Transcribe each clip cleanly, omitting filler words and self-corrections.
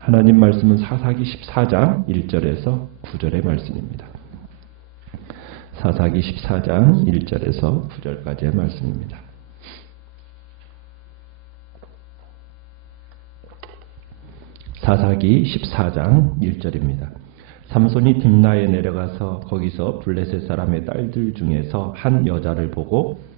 하나님 말씀은 사사기 14장 1절에서 9절의 말씀입니다. 사사기 14장 1절에서 9절까지의 말씀입니다. 사사기 14장 1절입니다. 삼손이 딥나에 내려가서 거기서 블레셋 사람의 딸들 중에서 한 여자를 보고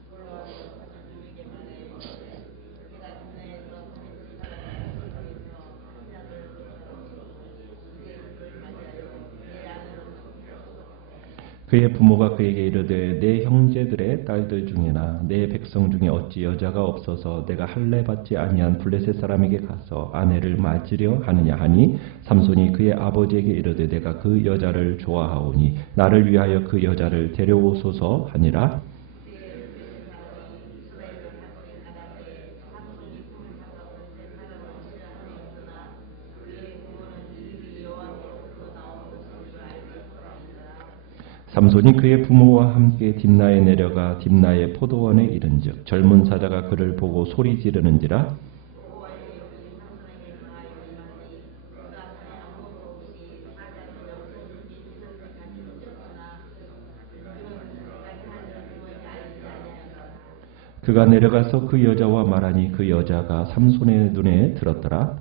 그의 부모가 그에게 이르되 내 형제들의 딸들 중에나 내 백성 중에 어찌 여자가 없어서 내가 할례 받지 아니한 블레셋 사람에게 가서 아내를 맞으려 하느냐 하니 삼손이 그의 아버지에게 이르되 내가 그 여자를 좋아하오니 나를 위하여 그 여자를 데려오소서 하니라. 삼손이 그의 부모와 함께 딥나에 내려가 딥나의 포도원에 이른즉 젊은 사자가 그를 보고 소리 지르는지라. 그가 내려가서 그 여자와 말하니 그 여자가 삼손의 눈에 들었더라.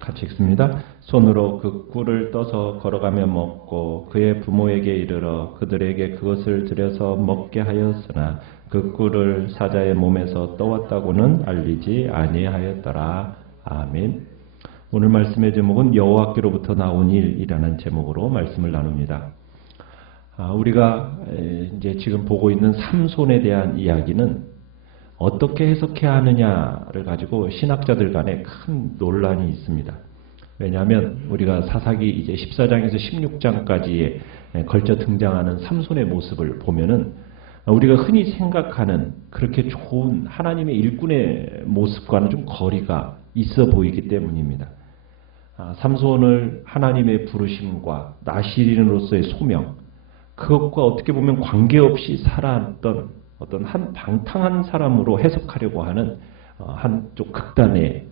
같이 읽습니다. 손으로 그 꿀을 떠서 걸어가며 먹고 그의 부모에게 이르러 그들에게 그것을 들여서 먹게 하였으나 그 꿀을 사자의 몸에서 떠왔다고는 알리지 아니하였더라. 아멘. 오늘 말씀의 제목은 여호와께로부터 나온 일이라는 제목으로 말씀을 나눕니다. 우리가 이제 지금 보고 있는 삼손에 대한 이야기는 어떻게 해석해야 하느냐를 가지고 신학자들 간에 큰 논란이 있습니다. 왜냐하면 우리가 사사기 이제 14장에서 16장까지에 걸쳐 등장하는 삼손의 모습을 보면은 우리가 흔히 생각하는 그렇게 좋은 하나님의 일꾼의 모습과는 좀 거리가 있어 보이기 때문입니다. 삼손을 하나님의 부르심과 나시린으로서의 소명, 그것과 어떻게 보면 관계없이 살아왔던 어떤 한 방탕한 사람으로 해석하려고 하는 한쪽 극단의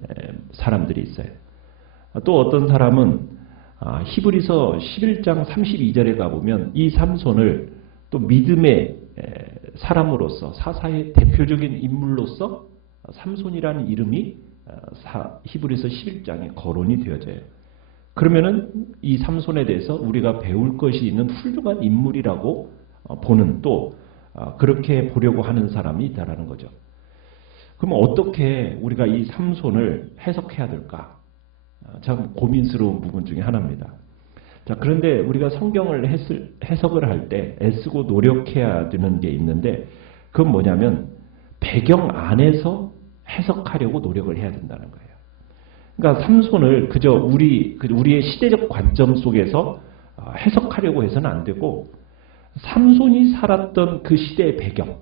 사람들이 있어요. 또 어떤 사람은 히브리서 11장 32절에 가보면 이 삼손을 또 믿음의 사람으로서 사사의 대표적인 인물로서 삼손이라는 이름이 히브리서 11장에 거론이 되어져요. 그러면은 이 삼손에 대해서 우리가 배울 것이 있는 훌륭한 인물이라고 보는 또 그렇게 보려고 하는 사람이 있다라는 거죠. 그럼 어떻게 우리가 이 삼손을 해석해야 될까? 참 고민스러운 부분 중에 하나입니다. 자, 그런데 우리가 성경을 해석을 할 때 애쓰고 노력해야 되는 게 있는데 그건 뭐냐면 배경 안에서 해석하려고 노력을 해야 된다는 거예요. 그러니까 삼손을 그저 우리의 시대적 관점 속에서 해석하려고 해서는 안 되고 삼손이 살았던 그 시대의 배경,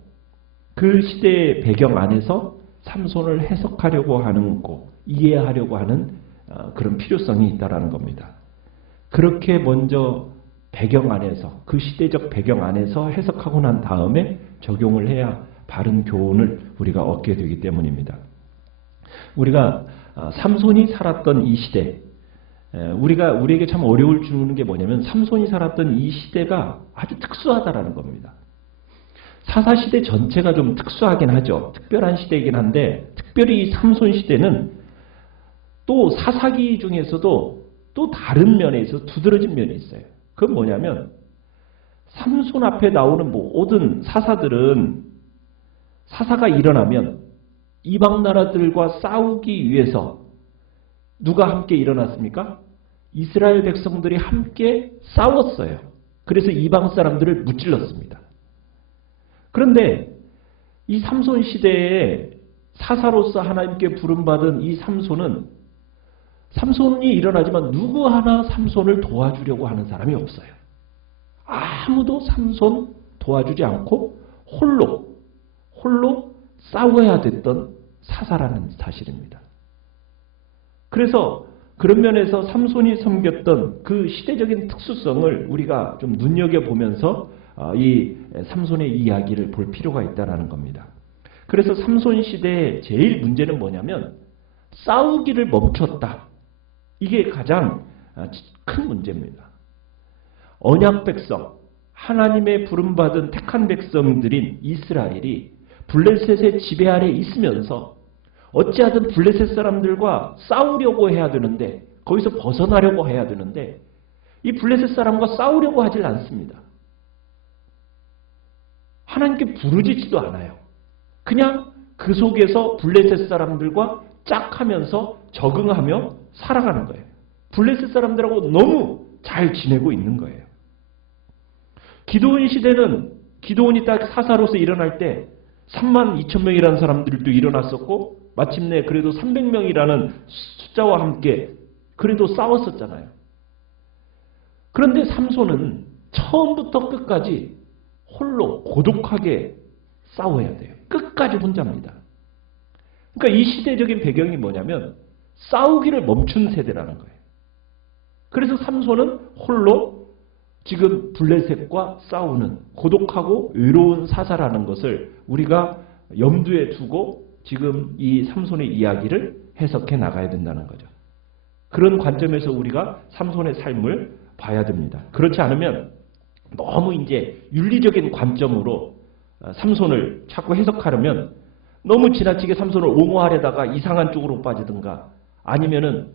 그 시대의 배경 안에서 삼손을 해석하려고 하는 거, 이해하려고 하는 그런 필요성이 있다라는 겁니다. 그렇게 먼저 배경 안에서, 그 시대적 배경 안에서 해석하고 난 다음에 적용을 해야 바른 교훈을 우리가 얻게 되기 때문입니다. 우리가 삼손이 살았던 이 시대, 우리에게 참 어려움을 주는 게 뭐냐면 삼손이 살았던 이 시대가 아주 특수하다라는 겁니다. 사사시대 전체가 좀 특수하긴 하죠. 특별한 시대이긴 한데 특별히 이 삼손 시대는 또 사사기 중에서도 또 다른 면에 있어서 두드러진 면이 있어요. 그건 뭐냐면 삼손 앞에 나오는 모든 사사들은 사사가 일어나면 이방 나라들과 싸우기 위해서 누가 함께 일어났습니까? 이스라엘 백성들이 함께 싸웠어요. 그래서 이방 사람들을 무찔렀습니다. 그런데 이 삼손 시대에 사사로서 하나님께 부름받은 이 삼손이 일어나지만 누구 하나 삼손을 도와주려고 하는 사람이 없어요. 아무도 삼손 도와주지 않고 홀로 싸워야 됐던 사사라는 사실입니다. 그래서 그런 면에서 삼손이 섬겼던 그 시대적인 특수성을 우리가 좀 눈여겨보면서 이 삼손의 이야기를 볼 필요가 있다는 겁니다. 그래서 삼손 시대의 제일 문제는 뭐냐면 싸우기를 멈췄다. 이게 가장 큰 문제입니다. 언약 백성, 하나님의 부름받은 택한 백성들인 이스라엘이 블레셋의 지배 아래 있으면서 어찌하든 블레셋 사람들과 싸우려고 해야 되는데, 거기서 벗어나려고 해야 되는데 이 블레셋 사람과 싸우려고 하질 않습니다. 하나님께 부르짖지도 않아요. 그냥 그 속에서 블레셋 사람들과 짝하면서 적응하며 살아가는 거예요. 블레셋 사람들하고 너무 잘 지내고 있는 거예요. 기드온 시대는 기드온이 딱 사사로서 일어날 때 32,000명이라는 사람들도 일어났었고 마침내 그래도 300명이라는 숫자와 함께 그래도 싸웠었잖아요. 그런데 삼손은 처음부터 끝까지 홀로 고독하게 싸워야 돼요. 끝까지 혼자입니다. 그러니까 이 시대적인 배경이 뭐냐면 싸우기를 멈춘 세대라는 거예요. 그래서 삼손은 홀로 지금 블레셋과 싸우는 고독하고 외로운 사사라는 것을 우리가 염두에 두고 지금 이 삼손의 이야기를 해석해 나가야 된다는 거죠. 그런 관점에서 우리가 삼손의 삶을 봐야 됩니다. 그렇지 않으면 너무 이제 윤리적인 관점으로 삼손을 자꾸 해석하려면 너무 지나치게 삼손을 옹호하려다가 이상한 쪽으로 빠지든가 아니면은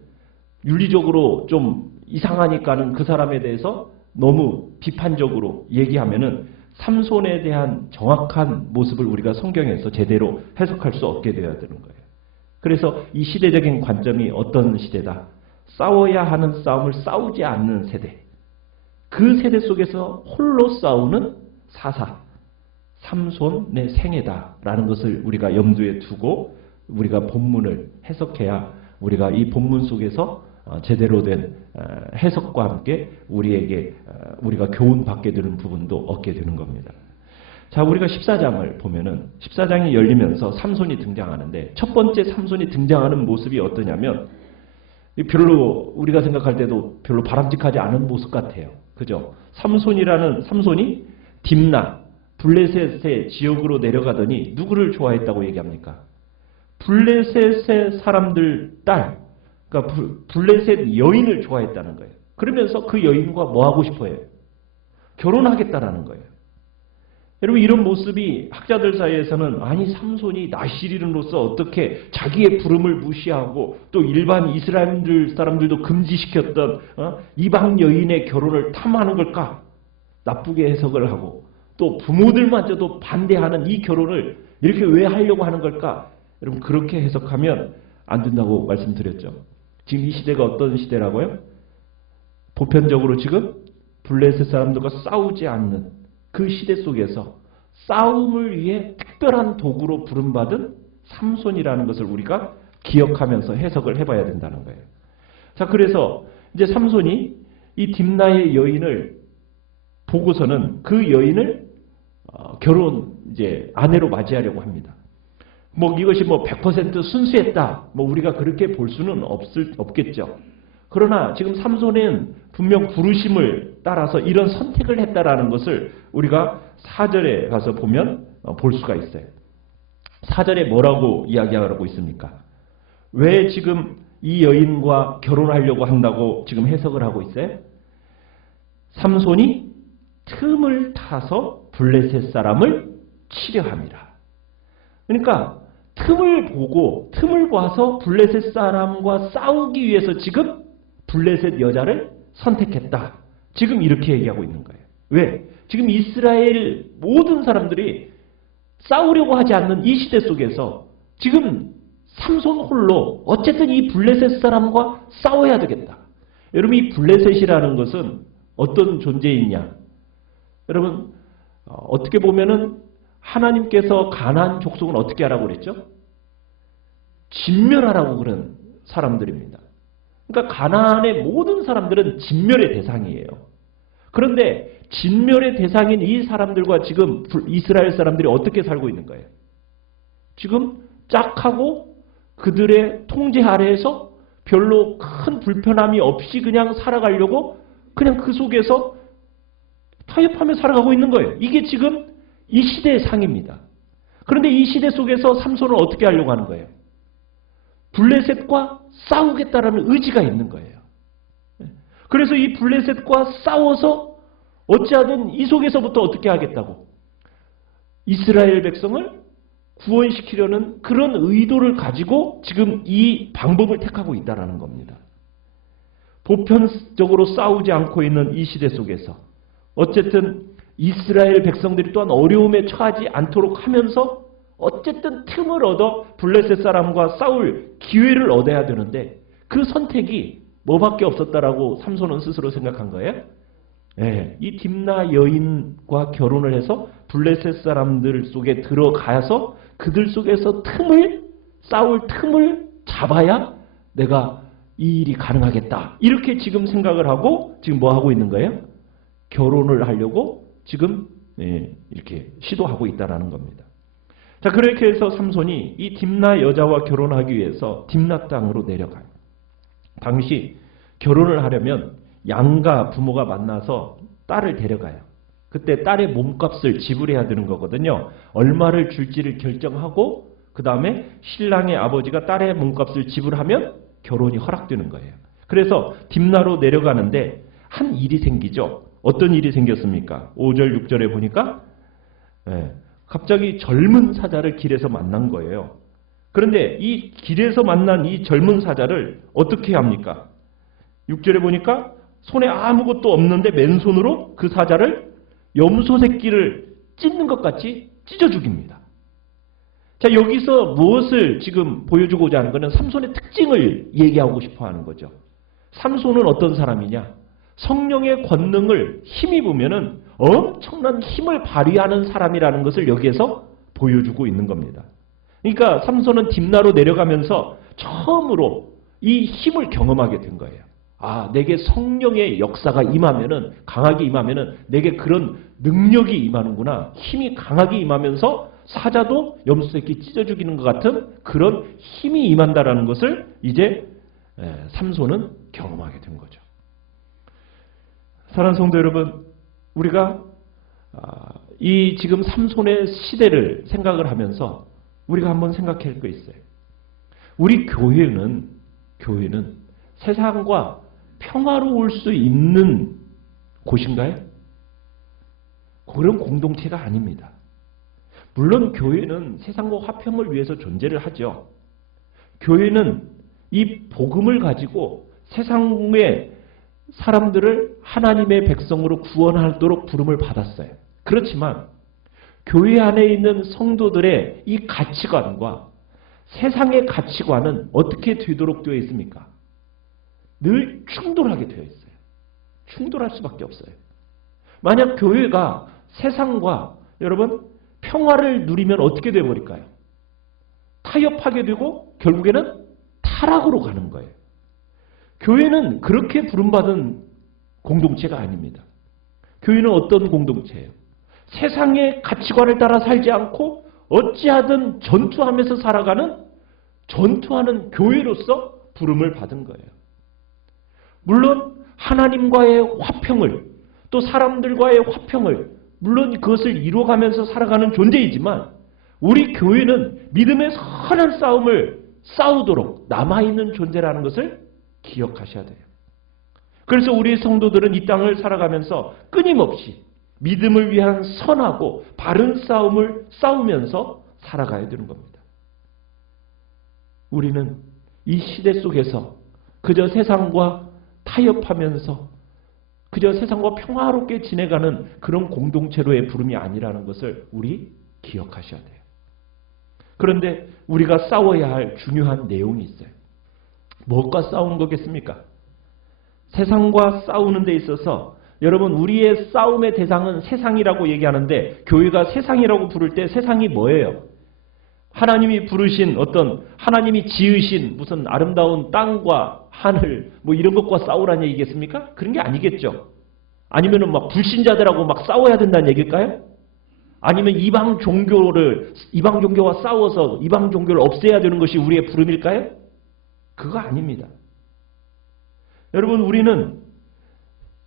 윤리적으로 좀 이상하니까는 그 사람에 대해서 너무 비판적으로 얘기하면은 삼손에 대한 정확한 모습을 우리가 성경에서 제대로 해석할 수 없게 되어야 되는 거예요. 그래서 이 시대적인 관점이 어떤 시대다? 싸워야 하는 싸움을 싸우지 않는 세대. 그 세대 속에서 홀로 싸우는 사사, 삼손의 생애다라는 것을 우리가 염두에 두고 우리가 본문을 해석해야 우리가 이 본문 속에서 제대로 된 해석과 함께 우리가 교훈받게 되는 부분도 얻게 되는 겁니다. 자, 우리가 14장을 보면은 14장이 열리면서 삼손이 등장하는데 첫 번째 삼손이 등장하는 모습이 어떠냐면 별로 우리가 생각할 때도 별로 바람직하지 않은 모습 같아요. 그죠? 삼손이 딥나 블레셋의 지역으로 내려가더니 누구를 좋아했다고 얘기합니까? 블레셋의 사람들 딸, 그러니까 블레셋 여인을 좋아했다는 거예요. 그러면서 그 여인과 뭐 하고 싶어요? 결혼하겠다라는 거예요. 여러분 이런 모습이 학자들 사이에서는 아니 삼손이 나시린으로서 어떻게 자기의 부름을 무시하고 또 일반 이스라엘 사람들도 금지시켰던 이방 여인의 결혼을 탐하는 걸까? 나쁘게 해석을 하고 또 부모들마저도 반대하는 이 결혼을 이렇게 왜 하려고 하는 걸까? 여러분 그렇게 해석하면 안 된다고 말씀드렸죠. 지금 이 시대가 어떤 시대라고요? 보편적으로 지금 블레셋 사람들과 싸우지 않는 그 시대 속에서 싸움을 위해 특별한 도구로 부름받은 삼손이라는 것을 우리가 기억하면서 해석을 해봐야 된다는 거예요. 자, 그래서 이제 삼손이 이 딥나의 여인을 보고서는 그 여인을 결혼 이제 아내로 맞이하려고 합니다. 이것이 100% 순수했다. 우리가 그렇게 볼 수는 없겠죠. 그러나 지금 삼손은 분명 부르심을 따라서 이런 선택을 했다라는 것을 우리가 4절에 가서 보면 볼 수가 있어요. 4절에 뭐라고 이야기하고 있습니까? 왜 지금 이 여인과 결혼하려고 한다고 지금 해석을 하고 있어요? 삼손이 틈을 타서 블레셋 사람을 치려함이라. 그러니까 틈을 봐서 블레셋 사람과 싸우기 위해서 지금 블레셋 여자를 선택했다. 지금 이렇게 얘기하고 있는 거예요. 왜? 지금 이스라엘 모든 사람들이 싸우려고 하지 않는 이 시대 속에서 지금 삼손 홀로 어쨌든 이 블레셋 사람과 싸워야 되겠다. 여러분 이 블레셋이라는 것은 어떤 존재이냐? 여러분 어떻게 보면은 하나님께서 가나안 족속은 어떻게 하라고 그랬죠? 진멸하라고 그런 사람들입니다. 그러니까 가나안의 모든 사람들은 진멸의 대상이에요. 그런데 진멸의 대상인 이 사람들과 지금 이스라엘 사람들이 어떻게 살고 있는 거예요? 지금 짝하고 그들의 통제 아래에서 별로 큰 불편함이 없이 그냥 살아가려고 그냥 그 속에서 타협하며 살아가고 있는 거예요. 이게 지금 이 시대의 상입니다. 그런데 이 시대 속에서 삼손은 어떻게 하려고 하는 거예요? 블레셋과 싸우겠다라는 의지가 있는 거예요. 그래서 이 블레셋과 싸워서 어찌하든 이 속에서부터 어떻게 하겠다고? 이스라엘 백성을 구원시키려는 그런 의도를 가지고 지금 이 방법을 택하고 있다는 겁니다. 보편적으로 싸우지 않고 있는 이 시대 속에서 어쨌든 이스라엘 백성들이 또한 어려움에 처하지 않도록 하면서 어쨌든 틈을 얻어 블레셋 사람과 싸울 기회를 얻어야 되는데 그 선택이 뭐밖에 없었다라고 삼손은 스스로 생각한 거예요? 네, 이 딥나 여인과 결혼을 해서 블레셋 사람들 속에 들어가서 그들 속에서 싸울 틈을 잡아야 내가 이 일이 가능하겠다. 이렇게 지금 생각을 하고 지금 뭐 하고 있는 거예요? 결혼을 하려고 지금 이렇게 시도하고 있다는 겁니다. 자, 그렇게 해서 삼손이 이 딥나 여자와 결혼하기 위해서 딥나 땅으로 내려가요. 당시 결혼을 하려면 양가 부모가 만나서 딸을 데려가요. 그때 딸의 몸값을 지불해야 되는 거거든요. 얼마를 줄지를 결정하고 그 다음에 신랑의 아버지가 딸의 몸값을 지불하면 결혼이 허락되는 거예요. 그래서 딥나로 내려가는데 한 일이 생기죠. 어떤 일이 생겼습니까? 5절 6절에 보니까 갑자기 젊은 사자를 길에서 만난 거예요. 그런데 이 길에서 만난 이 젊은 사자를 어떻게 합니까? 6절에 보니까 손에 아무것도 없는데 맨손으로 그 사자를 염소 새끼를 찢는 것 같이 찢어 죽입니다. 자, 여기서 무엇을 지금 보여주고자 하는 것은 삼손의 특징을 얘기하고 싶어 하는 거죠. 삼손은 어떤 사람이냐? 성령의 권능을 힘입으면은 엄청난 힘을 발휘하는 사람이라는 것을 여기에서 보여주고 있는 겁니다. 그러니까 삼손은 딥나로 내려가면서 처음으로 이 힘을 경험하게 된 거예요. 아, 내게 성령의 역사가 임하면은, 강하게 임하면은 내게 그런 능력이 임하는구나. 힘이 강하게 임하면서 사자도 염소새끼 찢어 죽이는 것 같은 그런 힘이 임한다라는 것을 이제 삼손은 경험하게 된 거죠. 사랑하는 성도 여러분, 우리가 이 지금 삼손의 시대를 생각을 하면서 우리가 한번 생각할 거 있어요. 우리 교회는 세상과 평화로울 수 있는 곳인가요? 그런 공동체가 아닙니다. 물론 교회는 세상과 화평을 위해서 존재를 하죠. 교회는 이 복음을 가지고 세상의 사람들을 하나님의 백성으로 구원하도록 부름을 받았어요. 그렇지만 교회 안에 있는 성도들의 이 가치관과 세상의 가치관은 어떻게 되도록 되어 있습니까? 늘 충돌하게 되어 있어요. 충돌할 수밖에 없어요. 만약 교회가 세상과 여러분 평화를 누리면 어떻게 되어버릴까요? 타협하게 되고 결국에는 타락으로 가는 거예요. 교회는 그렇게 부름받은 공동체가 아닙니다. 교회는 어떤 공동체예요? 세상의 가치관을 따라 살지 않고 어찌하든 전투하면서 전투하는 교회로서 부름을 받은 거예요. 물론 하나님과의 화평을 또 사람들과의 화평을 물론 그것을 이루어가면서 살아가는 존재이지만 우리 교회는 믿음의 선한 싸움을 싸우도록 남아있는 존재라는 것을 기억하셔야 돼요. 그래서 우리 성도들은 이 땅을 살아가면서 끊임없이 믿음을 위한 선하고 바른 싸움을 싸우면서 살아가야 되는 겁니다. 우리는 이 시대 속에서 그저 세상과 타협하면서 그저 세상과 평화롭게 지내가는 그런 공동체로의 부름이 아니라는 것을 우리 기억하셔야 돼요. 그런데 우리가 싸워야 할 중요한 내용이 있어요. 무엇과 싸우는 거겠습니까? 세상과 싸우는 데 있어서 여러분 우리의 싸움의 대상은 세상이라고 얘기하는데 교회가 세상이라고 부를 때 세상이 뭐예요? 하나님이 부르신 어떤 하나님이 지으신 무슨 아름다운 땅과 하늘 뭐 이런 것과 싸우라는 얘기겠습니까? 그런 게 아니겠죠. 아니면은 막 불신자들하고 막 싸워야 된다는 얘기일까요? 아니면 이방 종교와 싸워서 이방 종교를 없애야 되는 것이 우리의 부름일까요? 그거 아닙니다. 여러분 우리는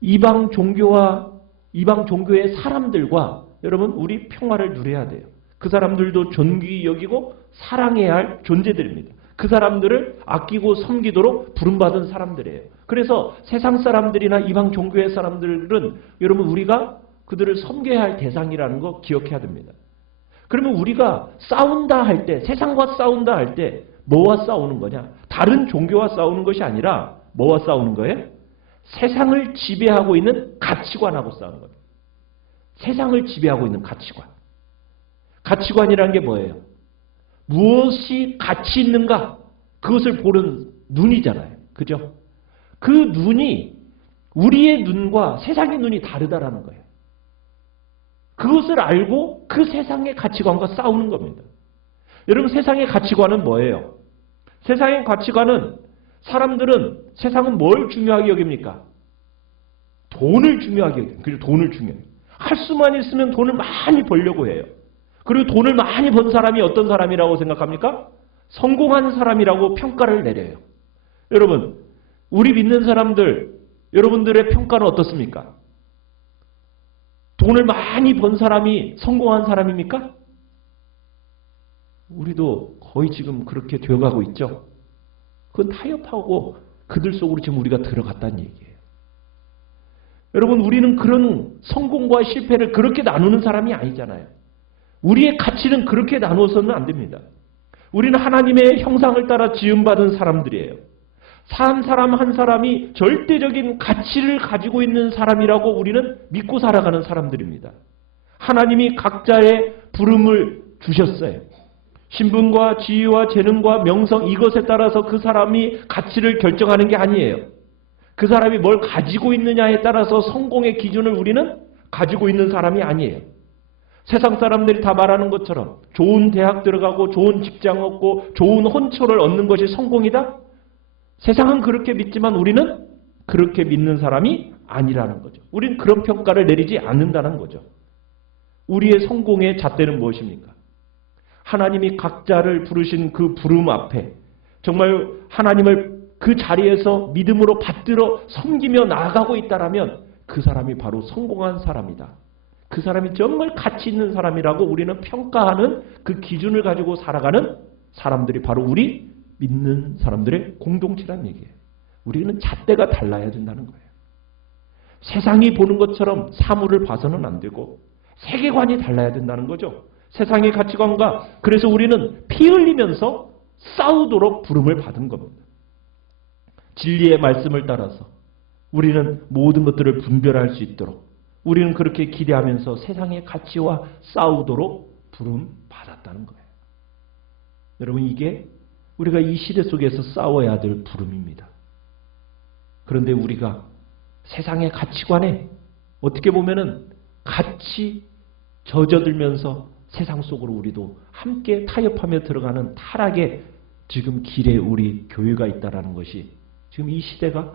이방 종교와 이방 종교의 사람들과 여러분 우리 평화를 누려야 돼요. 그 사람들도 존귀 여기고 사랑해야 할 존재들입니다. 그 사람들을 아끼고 섬기도록 부름받은 사람들이에요. 그래서 세상 사람들이나 이방 종교의 사람들은 여러분 우리가 그들을 섬겨야 할 대상이라는 거 기억해야 됩니다. 그러면 우리가 싸운다 할 때, 세상과 싸운다 할 때 뭐와 싸우는 거냐? 다른 종교와 싸우는 것이 아니라 뭐와 싸우는 거예요? 세상을 지배하고 있는 가치관하고 싸우는 거예요. 세상을 지배하고 있는 가치관. 가치관이라는 게 뭐예요? 무엇이 가치 있는가? 그것을 보는 눈이잖아요. 그죠? 그 눈이 우리의 눈과 세상의 눈이 다르다라는 거예요. 그것을 알고 그 세상의 가치관과 싸우는 겁니다. 여러분 세상의 가치관은 뭐예요? 세상의 가치관은 사람들은 세상은 뭘 중요하게 여깁니까? 돈을 중요하게 여깁니다. 그리고 돈을 중요해요. 할 수만 있으면 돈을 많이 벌려고 해요. 그리고 돈을 많이 번 사람이 어떤 사람이라고 생각합니까? 성공한 사람이라고 평가를 내려요. 여러분, 우리 믿는 사람들, 여러분들의 평가는 어떻습니까? 돈을 많이 번 사람이 성공한 사람입니까? 우리도 거의 지금 그렇게 되어가고 있죠. 그건 타협하고 그들 속으로 지금 우리가 들어갔다는 얘기예요. 여러분, 우리는 그런 성공과 실패를 그렇게 나누는 사람이 아니잖아요. 우리의 가치는 그렇게 나누어서는 안 됩니다. 우리는 하나님의 형상을 따라 지음받은 사람들이에요. 한 사람 한 사람이 절대적인 가치를 가지고 있는 사람이라고 우리는 믿고 살아가는 사람들입니다. 하나님이 각자의 부름을 주셨어요. 신분과 지위와 재능과 명성 이것에 따라서 그 사람이 가치를 결정하는 게 아니에요. 그 사람이 뭘 가지고 있느냐에 따라서 성공의 기준을 우리는 가지고 있는 사람이 아니에요. 세상 사람들이 다 말하는 것처럼 좋은 대학 들어가고 좋은 직장 얻고 좋은 혼처를 얻는 것이 성공이다? 세상은 그렇게 믿지만 우리는 그렇게 믿는 사람이 아니라는 거죠. 우리는 그런 평가를 내리지 않는다는 거죠. 우리의 성공의 잣대는 무엇입니까? 하나님이 각자를 부르신 그 부름 앞에 정말 하나님을 그 자리에서 믿음으로 받들어 섬기며 나아가고 있다라면 그 사람이 바로 성공한 사람이다. 그 사람이 정말 가치 있는 사람이라고 우리는 평가하는 그 기준을 가지고 살아가는 사람들이 바로 우리 믿는 사람들의 공동체란 얘기예요. 우리는 잣대가 달라야 된다는 거예요. 세상이 보는 것처럼 사물을 봐서는 안 되고 세계관이 달라야 된다는 거죠. 세상의 가치관과 그래서 우리는 피 흘리면서 싸우도록 부름을 받은 겁니다. 진리의 말씀을 따라서 우리는 모든 것들을 분별할 수 있도록 우리는 그렇게 기대하면서 세상의 가치와 싸우도록 부름 받았다는 거예요. 여러분 이게 우리가 이 시대 속에서 싸워야 될 부름입니다. 그런데 우리가 세상의 가치관에 어떻게 보면은 같이 젖어들면서 세상 속으로 우리도 함께 타협하며 들어가는 타락의 지금 길에 우리 교회가 있다는 것이 지금 이 시대가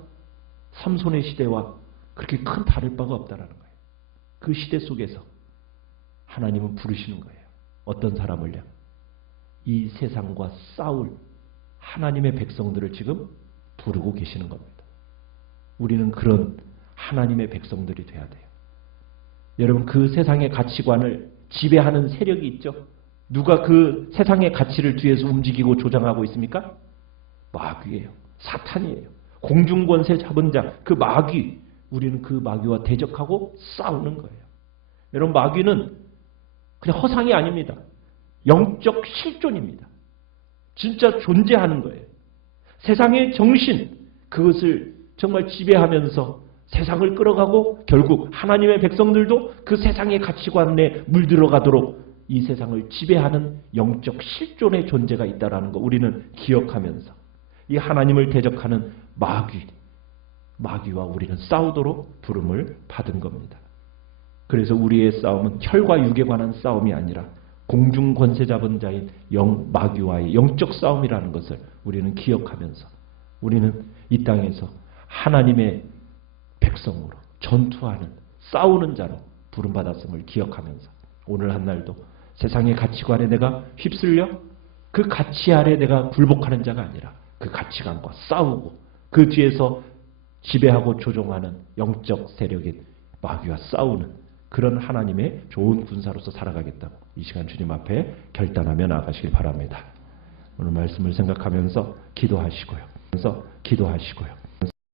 삼손의 시대와 그렇게 큰 다를 바가 없다는 거예요. 그 시대 속에서 하나님은 부르시는 거예요. 어떤 사람을요? 이 세상과 싸울 하나님의 백성들을 지금 부르고 계시는 겁니다. 우리는 그런 하나님의 백성들이 돼야 돼요. 여러분 그 세상의 가치관을 지배하는 세력이 있죠. 누가 그 세상의 가치를 뒤에서 움직이고 조장하고 있습니까? 마귀예요. 사탄이에요. 공중권세 잡은 자, 그 마귀. 우리는 그 마귀와 대적하고 싸우는 거예요. 여러분 마귀는 그냥 허상이 아닙니다. 영적 실존입니다. 진짜 존재하는 거예요. 세상의 정신, 그것을 정말 지배하면서 세상을 끌어가고 결국 하나님의 백성들도 그 세상의 가치관에 물들어가도록 이 세상을 지배하는 영적 실존의 존재가 있다는 거 우리는 기억하면서 이 하나님을 대적하는 마귀와 우리는 싸우도록 부름을 받은 겁니다. 그래서 우리의 싸움은 혈과 육에 관한 싸움이 아니라 공중 권세 잡은 자인 마귀와의 영적 싸움이라는 것을 우리는 기억하면서 우리는 이 땅에서 하나님의 백성으로 전투하는 싸우는 자로 부름받았음을 기억하면서 오늘 한날도 세상의 가치관에 내가 휩쓸려 그 가치 아래 내가 굴복하는 자가 아니라 그 가치관과 싸우고 그 뒤에서 지배하고 조종하는 영적 세력인 마귀와 싸우는 그런 하나님의 좋은 군사로서 살아가겠다고 이 시간 주님 앞에 결단하며 나가시길 바랍니다. 오늘 말씀을 생각하면서 기도하시고요.